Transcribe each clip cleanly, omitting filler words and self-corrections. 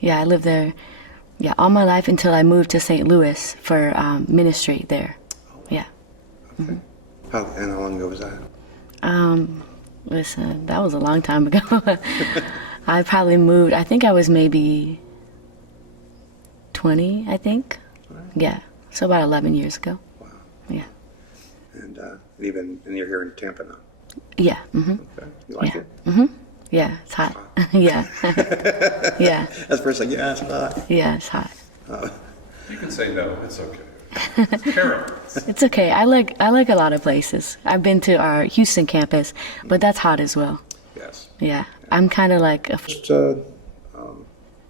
Yeah, I lived there, yeah, all my life until I moved to St. Louis for ministry there. Yeah. Okay. And how long ago was that? Listen, that was a long time ago. I probably moved, I think I was maybe 20, I think. Right. Yeah, so about 11 years ago. Wow. Yeah. And you're here in Tampa now. Yeah. Mm-hmm. Okay. You like Yeah. it? Mm-hmm. Yeah, it's hot. Yeah. Yeah. That's first like, yeah, it's hot. Yeah, it's hot. You can say no. It's okay. It's terrible. It's okay. I like a lot of places. I've been to our Houston campus, but that's hot as well. Yes. Yeah. I'm kind of like Just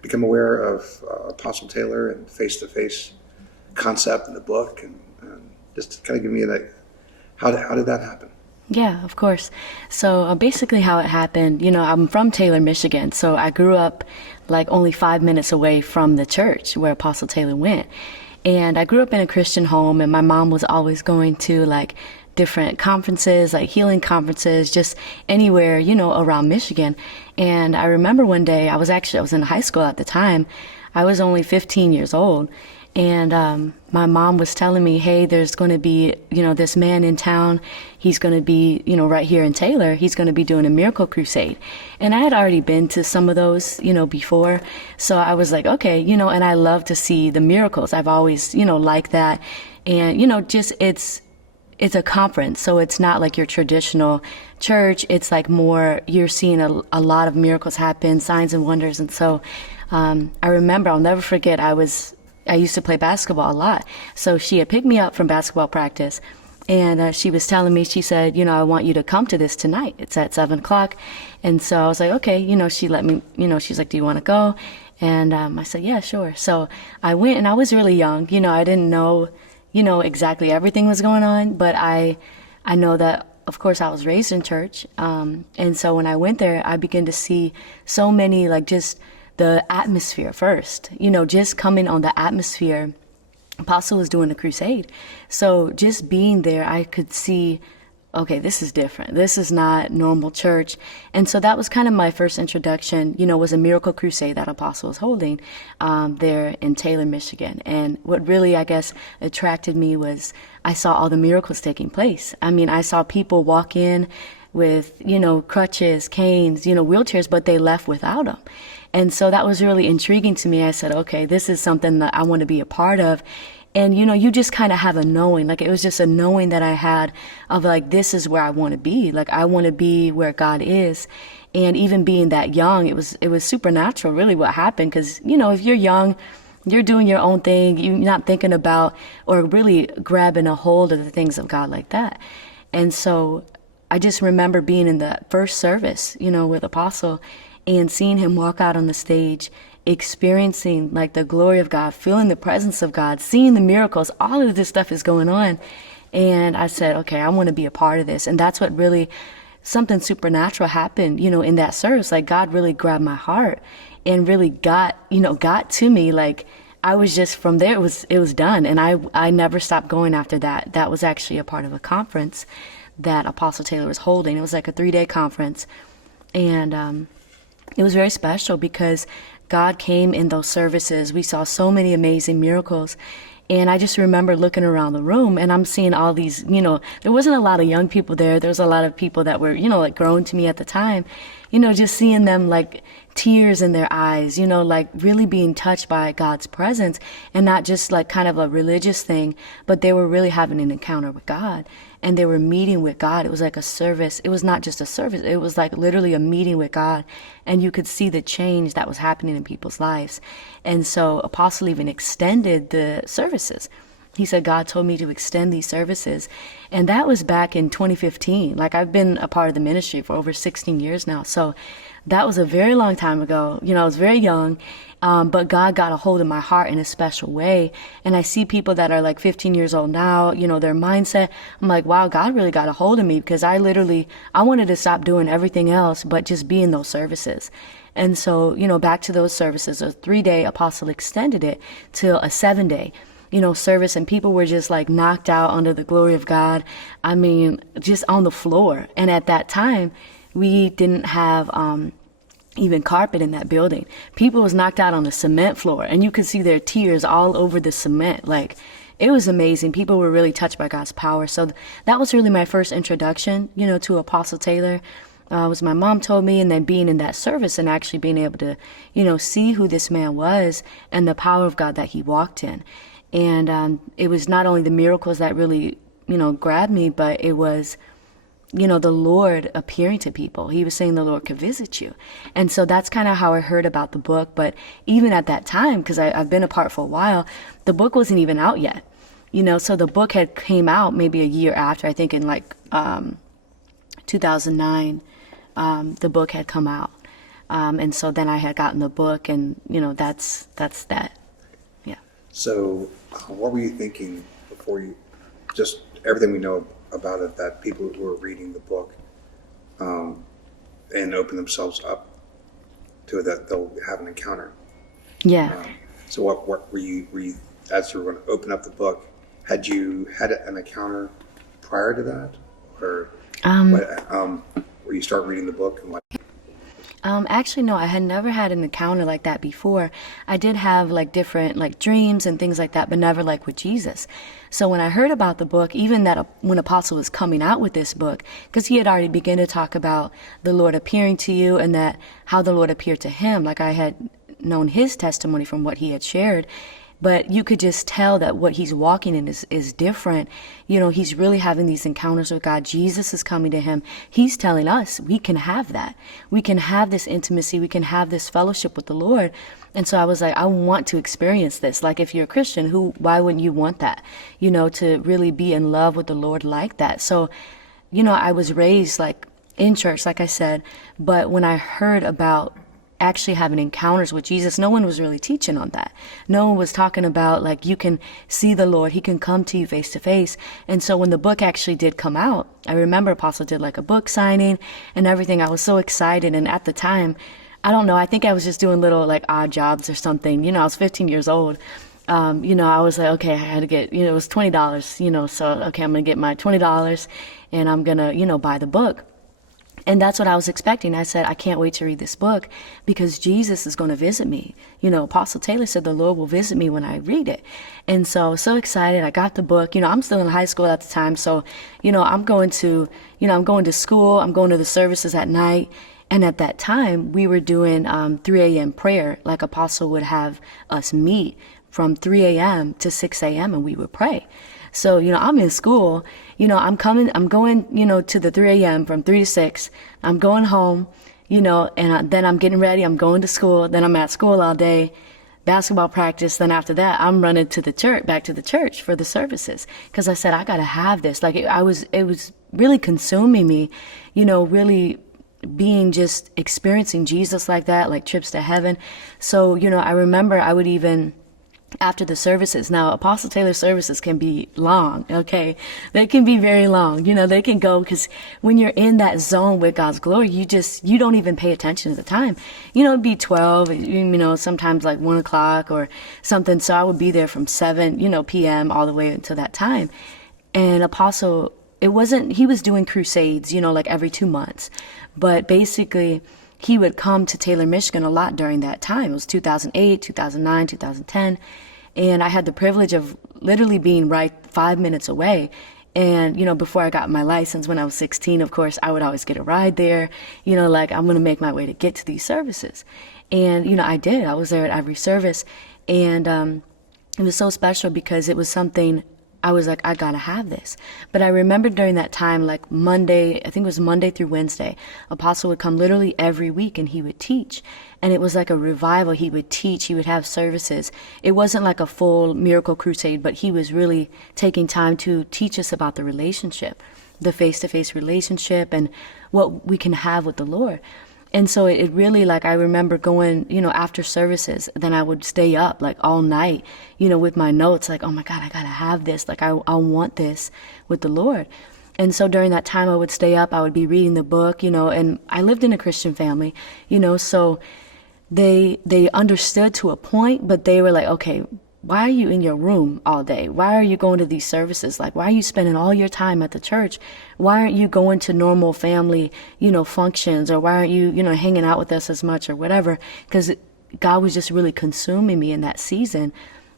become aware of Apostle Taylor and face-to-face concept in the book, and just kind of give me how did that happen? yeah, of course. So basically how it happened, I'm from Taylor, Michigan. So I grew up like only 5 minutes away from the church where Apostle Taylor went. And I grew up in a Christian home, and my mom was always going to like different conferences, like healing conferences, just anywhere, around Michigan. And I remember one day I was in high school at the time. I was only 15 years old. And my mom was telling me, hey, there's going to be, this man in town. He's going to be, right here in Taylor. He's going to be doing a miracle crusade. And I had already been to some of those, before. So I was like, okay, and I love to see the miracles. I've always, liked that. And, just it's a conference. So it's not like your traditional church. It's like more, you're seeing a lot of miracles happen, signs and wonders. And so I remember, I'll never forget, I used to play basketball a lot. So she had picked me up from basketball practice, and she was telling me, she said, I want you to come to this tonight. It's at 7:00. And so I was like, okay, she let me, she's like, do you want to go? And I said, yeah, sure. So I went, and I was really young. I didn't know, exactly everything was going on, but I know that, of course, I was raised in church. And so when I went there, I began to see so many, like, just the atmosphere first, just coming on the atmosphere. Apostle was doing a crusade. So just being there, I could see, okay, this is different. This is not normal church. And so that was kind of my first introduction, was a miracle crusade that Apostle was holding there in Taylor, Michigan. And what really, I guess, attracted me was I saw all the miracles taking place. I mean, I saw people walk in with, crutches, canes, wheelchairs, but they left without them. And so that was really intriguing to me. I said, okay, this is something that I want to be a part of. And, you just kind of have a knowing, like it was just a knowing that I had of like, this is where I want to be. Like, I want to be where God is. And even being that young, it was supernatural, really, what happened. Because, if you're young, you're doing your own thing. You're not thinking about or really grabbing a hold of the things of God like that. And so I just remember being in the first service, with Apostle, and seeing him walk out on the stage, experiencing like the glory of God, feeling the presence of God, seeing the miracles, all of this stuff is going on. And I said, okay, I want to be a part of this. And that's what really, something supernatural happened, in that service. Like, God really grabbed my heart and really got to me. Like, I was just, from there, it was done. And I never stopped going after that. That was actually a part of a conference that Apostle Taylor was holding. It was like a 3-day conference. And, it was very special because God came in those services. We saw so many amazing miracles. And I just remember looking around the room, and I'm seeing all these, there wasn't a lot of young people there. There was a lot of people that were, like grown to me at the time, just seeing them like tears in their eyes, like really being touched by God's presence, and not just like kind of a religious thing, but they were really having an encounter with God. And they were meeting with God. It was like a service. It was not just a service. It was like literally a meeting with God. And you could see the change that was happening in people's lives. And so Apostle even extended the services. He said, God told me to extend these services. And that was back in 2015. Like, I've been a part of the ministry for over 16 years now. So that was a very long time ago. I was very young. But God got a hold of my heart in a special way. And I see people that are like 15 years old now, their mindset. I'm like, wow, God really got a hold of me, because I wanted to stop doing everything else, but just be in those services. And so, back to those services, a 3-day, Apostle extended it to a 7-day, service. And people were just like knocked out under the glory of God. I mean, just on the floor. And at that time, we didn't have, even carpet in that building. People was knocked out on the cement floor, and you could see their tears all over the cement. Like, it was amazing. People were really touched by God's power. So that was really my first introduction, to Apostle Taylor. Was my mom told me, and then being in that service and actually being able to, see who this man was and the power of God that he walked in. And it was not only the miracles that really, grabbed me, but it was, the Lord appearing to people. He was saying the Lord could visit you. And so that's kind of how I heard about the book. But even at that time, because I've been apart for a while, the book wasn't even out yet. So the book had came out maybe a year after, I think in 2009, the book had come out. And so then I had gotten the book, and, that's that. Yeah. So what were you thinking before you, just everything we know about it, that people who are reading the book and open themselves up to it, that they'll have an encounter? Yeah. So what were you, as you were going to open up the book, had you had an encounter prior to that? Or where you start reading the book and Actually, no, I had never had an encounter like that before. I did have different dreams and things like that, but never with Jesus. So when I heard about the book, even that when Apostle was coming out with this book, because he had already begun to talk about the Lord appearing to you and that how the Lord appeared to him, I had known his testimony from what he had shared. But you could just tell that what he's walking in is different. He's really having these encounters with God. Jesus is coming to him. He's telling us we can have that. We can have this intimacy. We can have this fellowship with the Lord. And so I was like, I want to experience this. If you're a Christian, why wouldn't you want that? To really be in love with the Lord like that. So, I was raised in church, like I said, but when I heard about actually having encounters with Jesus, no one was really teaching on that. No one was talking about you can see the Lord, he can come to you face to face. And so when the book actually did come out, I remember Apostle did a book signing and everything. I was so excited. And at the time, I don't know, I think I was just doing little odd jobs or something. I was 15 years old. I was like, okay, I had to get, it was $20, so, okay, I'm going to get my $20 and I'm going to, buy the book. And that's what I was expecting. I said, I can't wait to read this book because Jesus is going to visit me. Apostle Taylor said the Lord will visit me when I read it. And so I was so excited. I got the book. I'm still in high school at the time. So, I'm going to school. I'm going to the services at night. And at that time, we were doing 3 a.m. prayer, Apostle would have us meet from 3 a.m. to 6 a.m. and we would pray. So, I'm in school, I'm going, to the 3 a.m. from 3 to 6. I'm going home, and then I'm getting ready. I'm going to school. Then I'm at school all day, basketball practice. Then after that, I'm running to the church, back to the church for the services. Cause I said, I got to have this. It was really consuming me, really being just experiencing Jesus like that, trips to heaven. So, I remember I would even, after the services. Now, Apostle Taylor services can be long, okay? They can be very long. They can go, because when you're in that zone with God's glory, you don't even pay attention to the time. It'd be 12, sometimes 1 o'clock or something. So I would be there from 7, p.m. all the way until that time. And Apostle, he was doing crusades, every 2 months. But basically, he would come to Taylor, Michigan a lot during that time. It was 2008, 2009, 2010. And I had the privilege of literally being right 5 minutes away. And, before I got my license when I was 16, of course, I would always get a ride there. I'm going to make my way to get to these services. And, I did. I was there at every service. And it was so special because it was something I was like, I gotta have this. But I remember during that time, Monday, I think it was Monday through Wednesday, Apostle would come literally every week and he would teach. And it was like a revival. He would teach, he would have services. It wasn't like a full miracle crusade, but he was really taking time to teach us about the relationship, the face-to-face relationship and what we can have with the Lord. And so it really, I remember going, after services, then I would stay up all night, with my notes, oh my God, I gotta have this. I want this with the Lord. And so during that time I would stay up, I would be reading the book, and I lived in a Christian family, so they understood to a point, but they were like, okay, why are you in your room all day? Why are you going to these services? Like, why are you spending all your time at the church? Why aren't you going to normal family, functions? Or why aren't you, hanging out with us as much or whatever? Because God was just really consuming me in that season.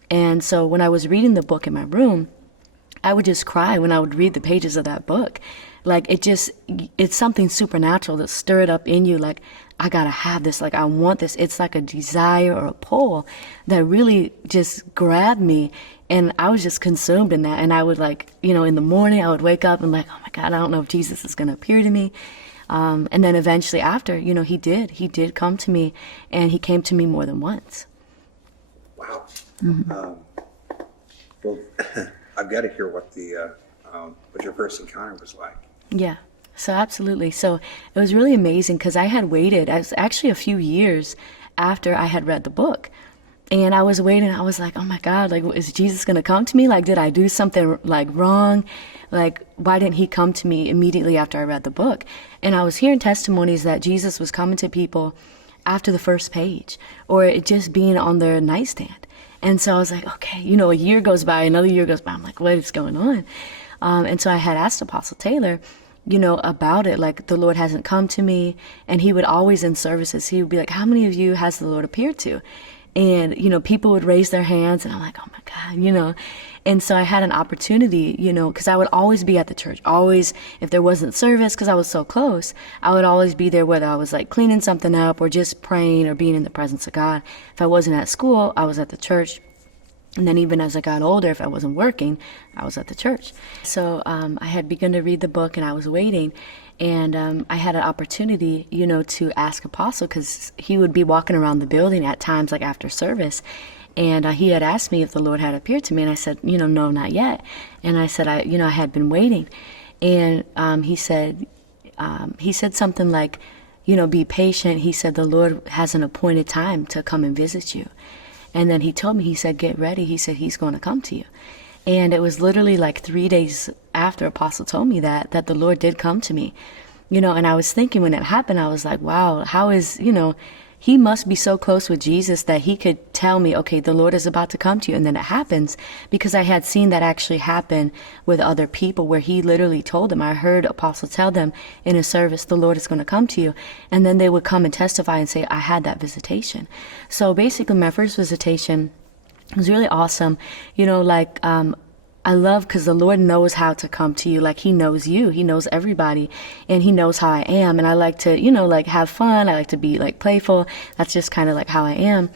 And so when I was reading the book in my room, I would just cry when I would read the pages of that book. Like, it's something supernatural that stirred up in you. Like, I gotta have this. Like, I want this. It's like a desire or a pull that really just grabbed me. And I was just consumed in that. And I would in the morning, I would wake up and oh my God, I don't know if Jesus is going to appear to me. And then eventually after, he did come to me, and he came to me more than once. Wow. Well, I've got to hear what your first encounter was like. Yeah. So absolutely. So it was really amazing because I had waited. I was actually a few years after I had read the book. And I was waiting. I was like, oh my God, is Jesus going to come to me? Did I do something wrong? Why didn't he come to me immediately after I read the book? And I was hearing testimonies that Jesus was coming to people after the first page, or it just being on their nightstand. And so I was like, okay, a year goes by, another year goes by. I'm like, what is going on? And so I had asked Apostle Taylor, about it. The Lord hasn't come to me. And he would always in services, he would be like, how many of you has the Lord appeared to? And, people would raise their hands, and I'm like, oh my God, And so I had an opportunity, because I would always be at the church, always, if there wasn't service, because I was so close, I would always be there, whether I was cleaning something up or just praying or being in the presence of God. If I wasn't at school, I was at the church. And then even as I got older, if I wasn't working, I was at the church. So I had begun to read the book, and I was waiting. And I had an opportunity, to ask Apostle, because he would be walking around the building at times, after service. And he had asked me if the Lord had appeared to me. And I said, no, not yet. And I said, I had been waiting. And he said something like, be patient. He said, the Lord has an appointed time to come and visit you. And then he told me, he said, get ready. He said, he's going to come to you. And it was literally 3 days after Apostle told me that the Lord did come to me, and I was thinking when it happened, I was like, wow, how is, he must be so close with Jesus that he could tell me, okay, the Lord is about to come to you. And then it happens, because I had seen that actually happen with other people, where he literally told them, I heard Apostle tell them in a service, the Lord is going to come to you. And then they would come and testify and say, I had that visitation. So basically my first visitation was really awesome. I love, because the Lord knows how to come to you. He knows you. He knows everybody. And he knows how I am. And I like to, have fun. I like to be, playful. That's just kind of, how I am.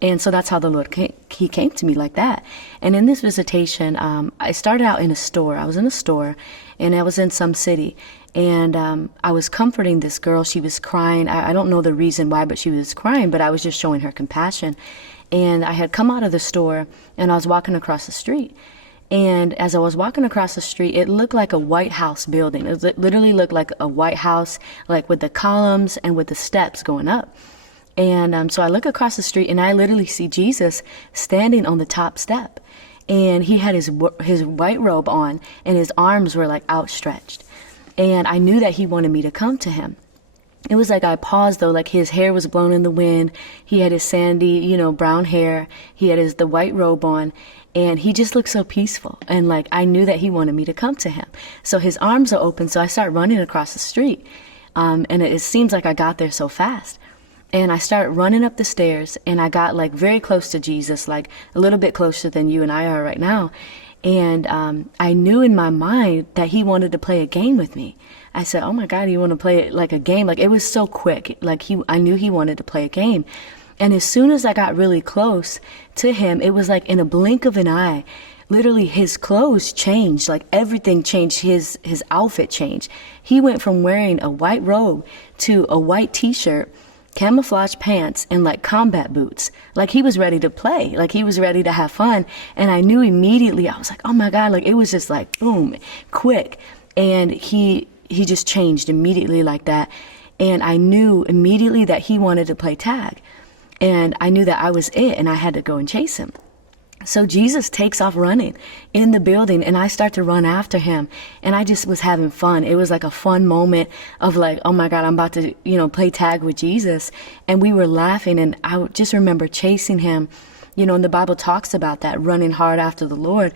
And so that's how the Lord he came to me like that. And in this visitation, I started out in a store. I was in a store, and I was in some city. And I was comforting this girl. She was crying. I don't know the reason why, but she was crying. But I was just showing her compassion. And I had come out of the store, and I was walking across the street. And as I was walking across the street, it looked like a White House building. It literally looked like a White House, with the columns and with the steps going up. And so I look across the street, and I literally see Jesus standing on the top step. And he had his white robe on, and his arms were outstretched. And I knew that he wanted me to come to him. It was I paused though, his hair was blown in the wind. He had his sandy, brown hair. He had the white robe on. And he just looked so peaceful. And I knew that he wanted me to come to him. So his arms are open. So I start running across the street. And it seems like I got there so fast. And I started running up the stairs. And I got very close to Jesus, a little bit closer than you and I are right now. And I knew in my mind that he wanted to play a game with me. I said, oh my God, you want to play it a game? It was so quick. I knew he wanted to play a game. And as soon as I got really close to him, it was in a blink of an eye, literally his clothes changed, everything changed, his outfit changed. He went from wearing a white robe to a white t-shirt, camouflage pants, and combat boots. He was ready to play, he was ready to have fun. And I knew immediately, I was like, oh my God, it was just boom, quick. And he just changed immediately like that. And I knew immediately that he wanted to play tag. And I knew that I was it, and I had to go and chase him. So Jesus takes off running in the building, and I start to run after him. And I just was having fun. It was a fun moment of oh my God, I'm about to, play tag with Jesus. And we were laughing, and I just remember chasing him. And the Bible talks about that, running hard after the Lord,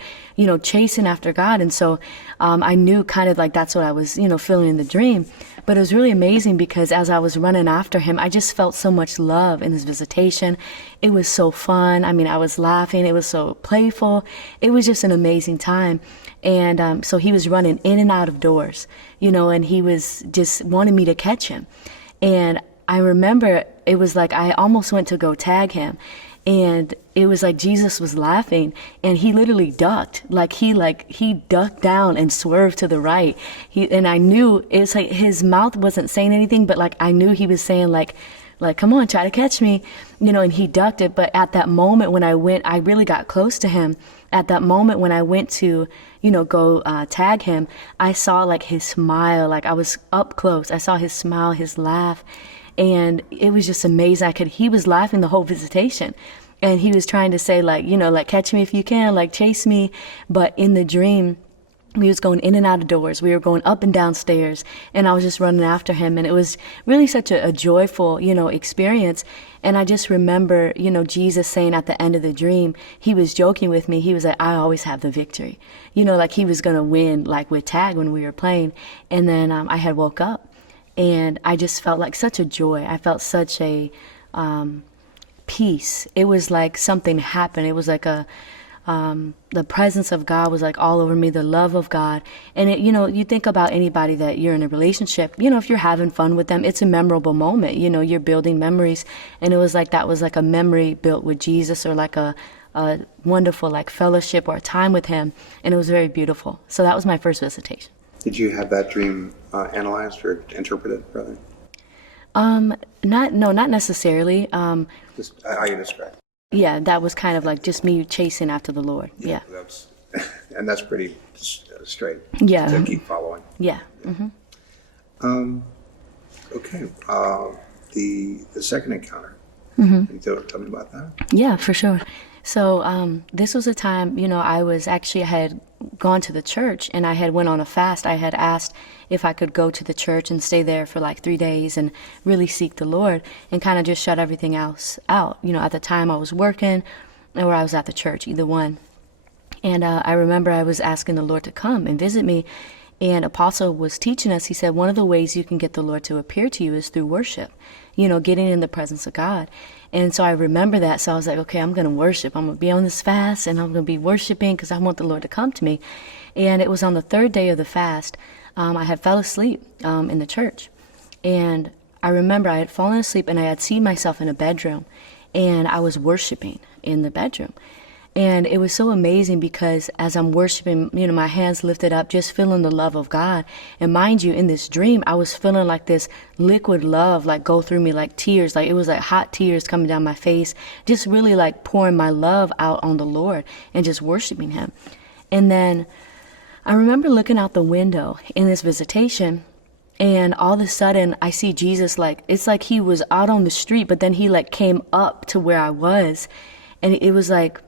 chasing after God. And so I knew kind of like that's what I was, feeling in the dream. But it was really amazing because as I was running after him, I just felt so much love in his visitation. It was so fun. I mean, I was laughing. It was so playful. It was just an amazing time. And so he was running in and out of doors, and he was just wanting me to catch him. And I remember it was like I almost went to go tag him. And it was like Jesus was laughing and he literally ducked, he ducked down and swerved to the right. And I knew it's like his mouth wasn't saying anything, but like I knew he was saying like, come on, try to catch me, and he ducked it. But at that moment when I really got close to him. At that moment when I went to, go tag him, I saw like his smile, like I was up close. I saw his smile, his laugh. And it was just amazing. He was laughing the whole visitation. And he was trying to say like, catch me if you can, like chase me. But in the dream, we was going in and out of doors. We were going up and down stairs. And I was just running after him. And it was really such a joyful, experience. And I just remember, Jesus saying at the end of the dream, he was joking with me. He was like, I always have the victory. Like he was going to win, like with tag when we were playing. And then I had woke up. And I just felt like such a joy. I felt such a peace. It was like something happened. It was like the presence of God was like all over me, the love of God. And it, you think about anybody that you're in a relationship, if you're having fun with them, it's a memorable moment. You're building memories. And it was like that was like a memory built with Jesus, or like a wonderful like fellowship or a time with him. And it was very beautiful. So that was my first visitation. Did you have that dream analyzed or interpreted, rather? Not necessarily. Just how you described. Yeah, that was kind of like just me chasing after the Lord. Yeah. That's pretty straight. Yeah. To keep following. Yeah. Mm-hmm. Okay. The second encounter. Mm-hmm. Can you tell me about that? Yeah, for sure. So this was a time, I had gone to the church and I had went on a fast. I had asked if I could go to the church and stay there for like 3 days and really seek the Lord and kind of just shut everything else out. At the time I was working or I was at the church, either one. And I remember I was asking the Lord to come and visit me. And Apostle was teaching us, he said, one of the ways you can get the Lord to appear to you is through worship, getting in the presence of God. And so I remember that. So I was like, okay, I'm going to worship. I'm going to be on this fast and I'm going to be worshiping because I want the Lord to come to me. And it was on the third day of the fast. I had fell asleep in the church. And I remember I had fallen asleep and I had seen myself in a bedroom and I was worshiping in the bedroom. And it was so amazing because as I'm worshiping, my hands lifted up, just feeling the love of God. And mind you, in this dream, I was feeling like this liquid love, like go through me like tears, like it was like hot tears coming down my face, just really like pouring my love out on the Lord and just worshiping him. And then I remember looking out the window in this visitation and all of a sudden I see Jesus, like, it's like he was out on the street, but then he like came up to where I was. And it was like,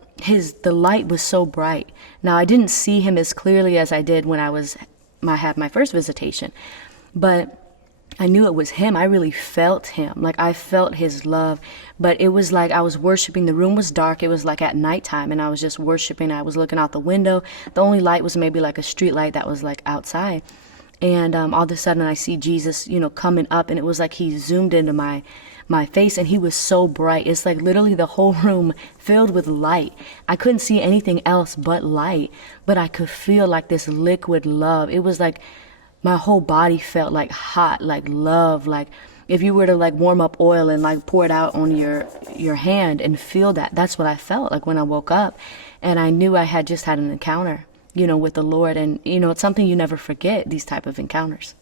the light was so bright. Now I didn't see him as clearly as I did when I had my first visitation, but I knew it was him. I really felt him. Like I felt his love, but it was like I was worshiping. The room was dark. It was like at nighttime and I was just worshiping. I was looking out the window. The only light was maybe like a street light that was like outside. And all of a sudden I see Jesus, coming up and it was like he zoomed into my face and he was so bright. It's like literally the whole room filled with light. I couldn't see anything else but light, but I could feel like this liquid love. It was like my whole body felt like hot, like love, like if you were to like warm up oil and like pour it out on your hand and feel that. That's what I felt like when I woke up. And I knew I had just had an encounter, with the Lord. And, it's something you never forget, these type of encounters.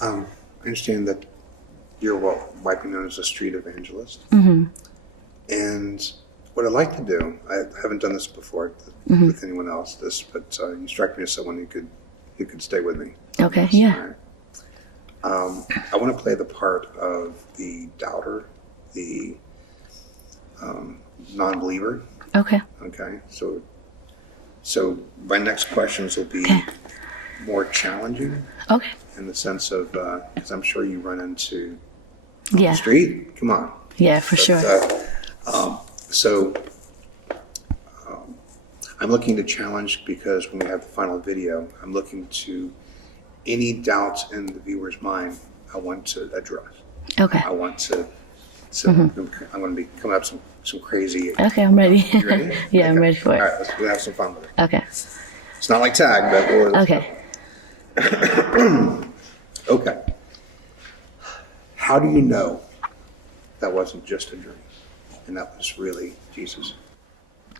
I understand that you're what might be known as a street evangelist. Mm-hmm. And what I'd like to do, I haven't done this before with anyone else, but you strike me as someone who could stay with me. Okay, yeah. Right. I want to play the part of the doubter, the non-believer. Okay. Okay. So my next questions will be more challenging. Okay. In the sense of, because I'm sure you run into the street. Come on. Yeah, for sure. So I'm looking to challenge, because when we have the final video, I'm looking to any doubts in the viewer's mind, I want to address. Okay. I want to, so I'm going to be coming up some crazy. Okay, I'm ready. You ready? Yeah, I'm Okay. ready for it. All right, we'll have some fun with it. Okay. It's not like tag, but we'll. Okay. Okay. How do you know that wasn't just a dream and that was really Jesus?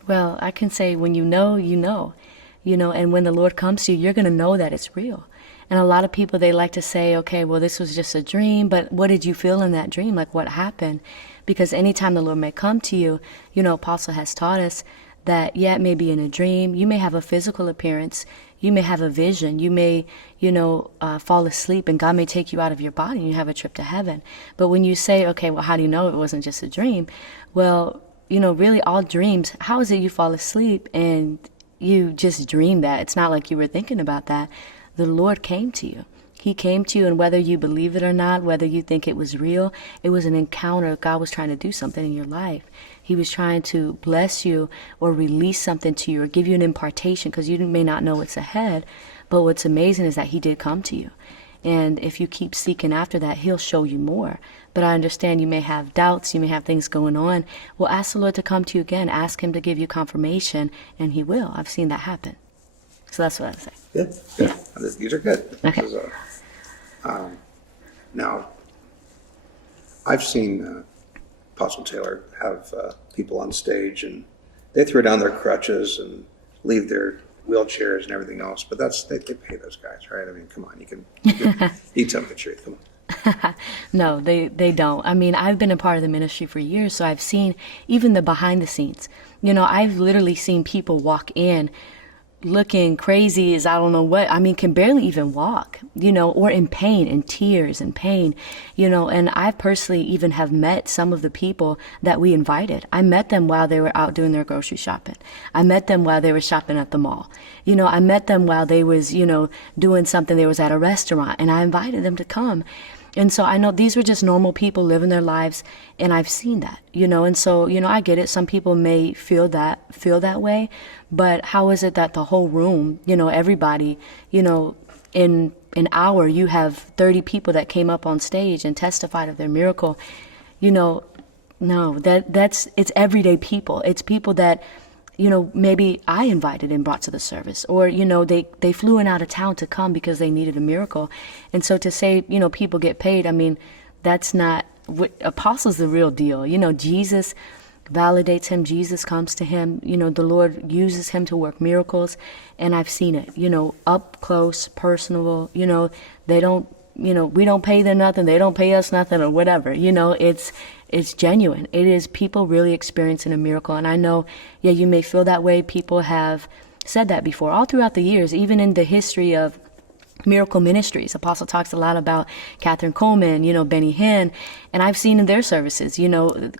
Well, I can say when you know, and when the Lord comes to you, you're going to know that it's real. And a lot of people, they like to say, okay, well, this was just a dream, but what did you feel in that dream? Like, what happened? Because anytime the Lord may come to you, Apostle has taught us that, yeah, it may be in a dream. You may have a physical appearance. You may have a vision. You may, fall asleep and God may take you out of your body and you have a trip to heaven. But when you say, okay, well, how do you know it wasn't just a dream? Well, really all dreams, how is it you fall asleep and you just dream that? It's not like you were thinking about that. The Lord came to you. He came to you, and whether you believe it or not, whether you think it was real, it was an encounter. God was trying to do something in your life. He was trying to bless you or release something to you or give you an impartation, because you may not know what's ahead. But what's amazing is that he did come to you. And if you keep seeking after that, he'll show you more. But I understand you may have doubts, you may have things going on. Well, ask the Lord to come to you again. Ask him to give you confirmation, and he will. I've seen that happen. So that's what I would say. Good. Good. These are good. Okay. This is now, I've seen Apostle Taylor have people on stage, and they throw down their crutches and leave their wheelchairs and everything else. But they pay those guys, right? I mean, come on, you can tell me the truth. Come on. No, they don't. I mean, I've been a part of the ministry for years, so I've seen even the behind the scenes. I've literally seen people walk in looking crazy as I don't know what. I mean, can barely even walk, or in pain, in tears and pain, and I personally even have met some of the people that we invited. I met them while they were out doing their grocery shopping. I met them while they were shopping at the mall. I met them while they was, doing something. They was at a restaurant, and I invited them to come. And so I know these were just normal people living their lives, and I've seen that, and so, I get it. Some people may feel that way, but how is it that the whole room, everybody, in an hour, you have 30 people that came up on stage and testified of their miracle? No, it's everyday people. It's people that, maybe I invited and brought to the service, or, they flew in out of town to come because they needed a miracle. And so to say, people get paid, I mean, that's not what Apostle's the real deal. Jesus validates him. Jesus comes to him. The Lord uses him to work miracles. And I've seen it, up close, personal, they don't, we don't pay them nothing. They don't pay us nothing or whatever, it's genuine. It is people really experiencing a miracle. And I know, yeah, you may feel that way. People have said that before all throughout the years, even in the history of miracle ministries. Apostle talks a lot about Catherine Coleman, Benny Hinn, and I've seen in their services,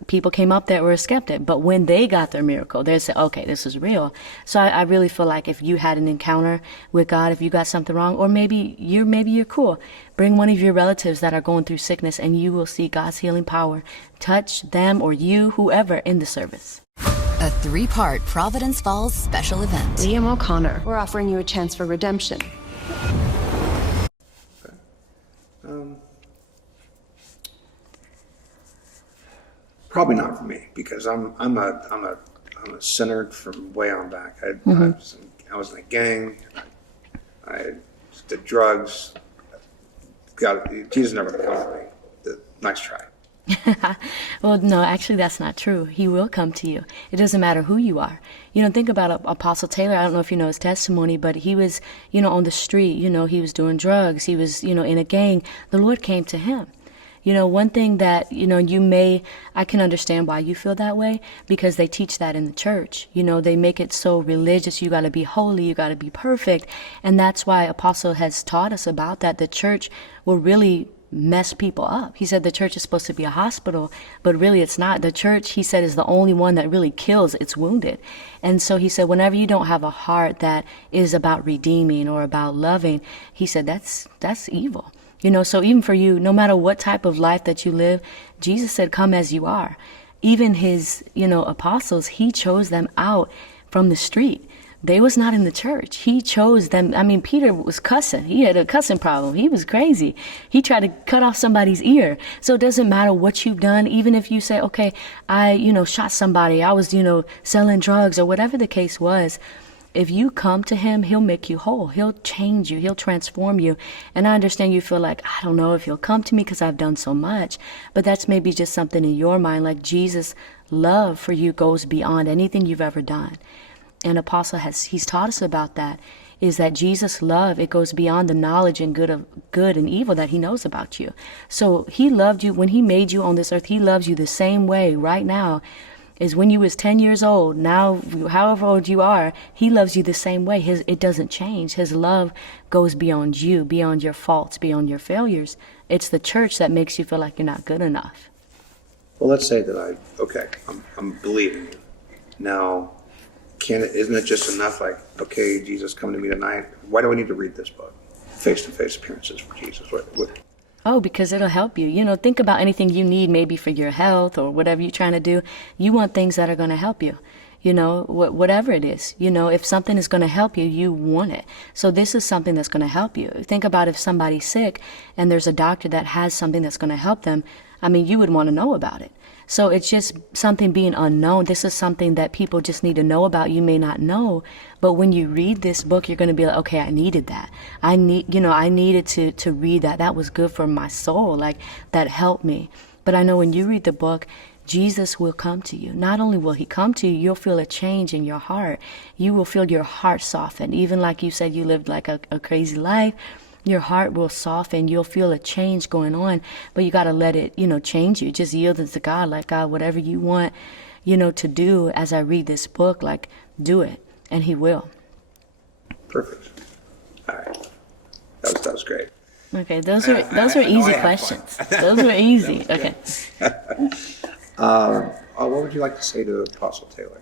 people came up that were a skeptic, but when they got their miracle, they said, okay, this is real. So I really feel like if you had an encounter with God, if you got something wrong, or maybe you're cool, bring one of your relatives that are going through sickness, and you will see God's healing power touch them or you, whoever, in the service. A 3-part Providence Falls special event. Liam O'Connor, we're offering you a chance for redemption. Probably not for me, because I'm a sinner from way on back. I was in a gang. I did drugs. Jesus never come to me. Nice try. Well, no, actually, that's not true. He will come to you. It doesn't matter who you are. Think about Apostle Taylor. I don't know if you know his testimony, but he was, on the street. He was doing drugs. He was, in a gang. The Lord came to him. One thing that, I can understand why you feel that way, because they teach that in the church. They make it so religious. You got to be holy. You got to be perfect. And that's why Apostle has taught us about that. The church will really mess people up. He said the church is supposed to be a hospital, but really it's not. The church, he said, is the only one that really kills its wounded. And so he said, whenever you don't have a heart that is about redeeming or about loving, he said, that's evil. So even for you, no matter what type of life that you live, Jesus said, come as you are. even his, apostles, he chose them out from the street. They was not in the church. He chose them. I mean, Peter was cussing. He had a cussing problem. He was crazy. He tried to cut off somebody's ear. So it doesn't matter what you've done. Even if you say, okay, I, shot somebody. I was, selling drugs or whatever the case was. If you come to him, he'll make you whole. He'll change you. He'll transform you. And I understand you feel like, I don't know if he'll come to me because I've done so much. But that's maybe just something in your mind. Like Jesus' love for you goes beyond anything you've ever done. And Apostle he's taught us about that, is that Jesus' love, it goes beyond the knowledge and good and evil that he knows about you. So he loved you when he made you on this earth. He loves you the same way right now as when you was 10 years old. Now, however old you are, he loves you the same way. It doesn't change. His love goes beyond you, beyond your faults, beyond your failures. It's the church that makes you feel like you're not good enough. Well, let's say that I'm believing you. Now, isn't it just enough, like, okay, Jesus, come to me tonight? Why do I need to read this book? Face-to-face appearances for Jesus. What? Oh, because it'll help you. Think about anything you need, maybe for your health or whatever you're trying to do. You want things that are going to help you. Whatever it is, if something is going to help you, you want it. So this is something that's going to help you. Think about if somebody's sick and there's a doctor that has something that's going to help them. I mean, you would want to know about it. So it's just something being unknown. This is something that people just need to know about. You may not know, but when you read this book, you're going to be like, okay, I needed that. I needed to read that. That was good for my soul. Like, that helped me. But I know when you read the book, Jesus will come to you. Not only will he come to you, you'll feel a change in your heart. You will feel your heart soften. Even like you said, you lived like a crazy life. Your heart will soften. You'll feel a change going on, but you got to let it, change you. Just yield it to God. Like, God, whatever you want, to do as I read this book, like, do it, and he will. Perfect. All right. That was great. Okay, those are easy questions. Those were easy. Okay. What would you like to say to Apostle Taylor?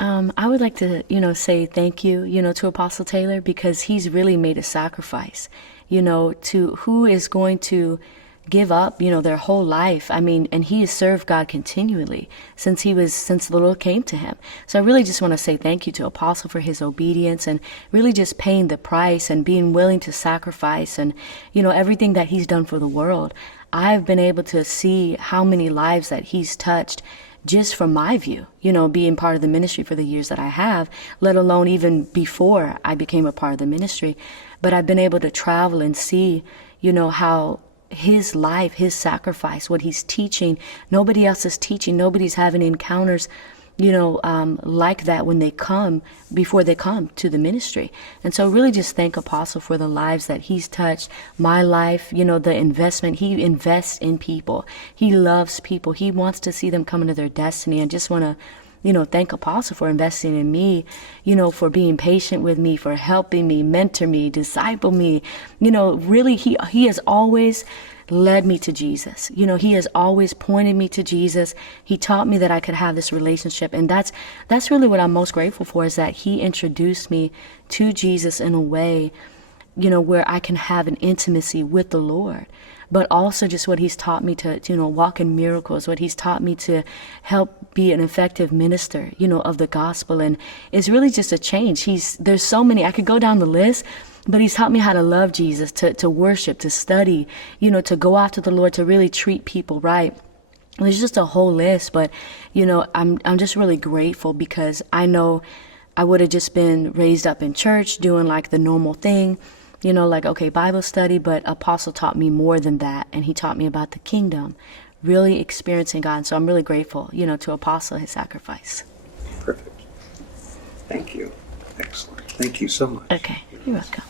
I would like to, say thank you, to Apostle Taylor, because he's really made a sacrifice, to who is going to give up, their whole life. I mean, and he has served God continually since the Lord came to him. So I really just want to say thank you to Apostle for his obedience and really just paying the price and being willing to sacrifice and, everything that he's done for the world. I've been able to see how many lives that he's touched just from my view, being part of the ministry for the years that I have, let alone even before I became a part of the ministry. But I've been able to travel and see, how his life, his sacrifice, what he's teaching, nobody else is teaching. Nobody's having encounters, like that before they come to the ministry. And so really just thank Apostle for the lives that he's touched, my life, the investment. He invests in people. He loves people. He wants to see them come into their destiny. And just want to, thank Apostle for investing in me, for being patient with me, for helping me, mentor me, disciple me. Really, he has always led me to Jesus. He has always pointed me to Jesus. He taught me that I could have this relationship. And that's really what I'm most grateful for, is that he introduced me to Jesus in a way, where I can have an intimacy with the Lord. But also just what he's taught me to, walk in miracles, what he's taught me to help be an effective minister, of the gospel. And it's really just a change. There's so many, I could go down the list, but he's taught me how to love Jesus, to worship, to study, to go after the Lord, to really treat people right. There's just a whole list, but, I'm just really grateful, because I know I would have just been raised up in church doing like the normal thing, like, okay, Bible study, but Apostle taught me more than that. And he taught me about the kingdom, really experiencing God. And so I'm really grateful, to Apostle, his sacrifice. Perfect. Thank you. Excellent. Thank you so much. Okay, you're welcome.